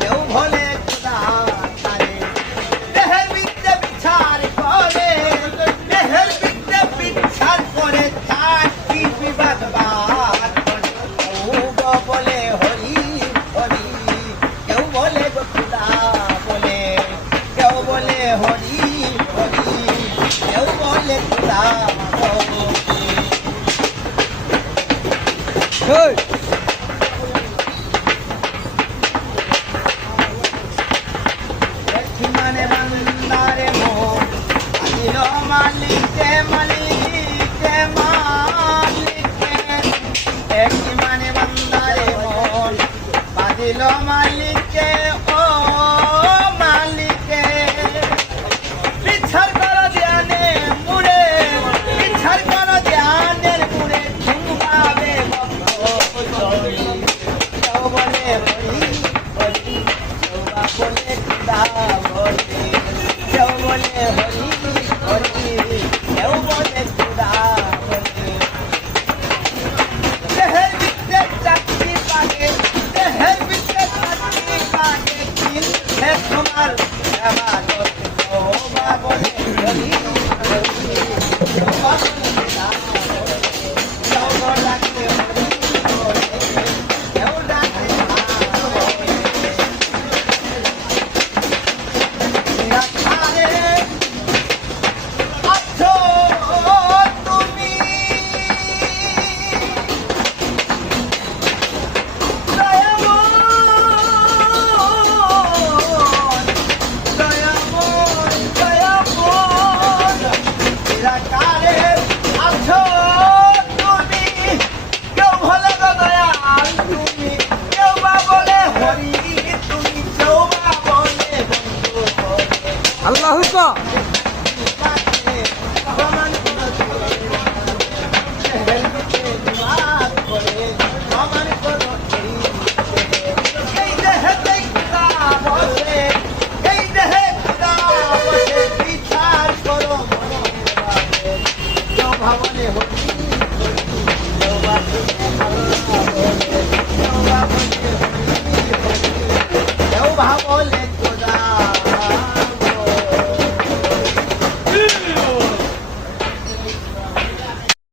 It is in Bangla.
কেউ বলে খোদা তারে দেহের বিদ্যে বিচার করে দেহের বিদ্যে বিচার করে তার কি বিবাদ বার করে কেউ বলে হরি হরি কেউ বলে গো খোদা বলে কেউ বলে হরি হরি কেউ বলে খোদা Hey! মানে বান্দারে মোহ আনিল মালিকে মালিকে মালিকে একই মানে বান্দারে মন বাঁধিল মালিকে ও মালিকে বিচার করো ধ্যানে মুড়ে বিচার করো ধ্যানের মুড়ে ঘুমাবে কেউ বলে হরি হরি কেউ বা বলে খুদা বলে কেউ বলে হরি হরি কেউ বলে খুদা বলে দেহের ভিতরে চাকরি পাগে দেহের ভিতরে চাকরি পাগে কিনছে তোমার সেবা করতে কেউ বা বলে হরি হরি কেউ বা বলে খুদা বলে কেউ ডাকে হরি বলে কেউ ডাকে আল্লাহু আকবার ভাবো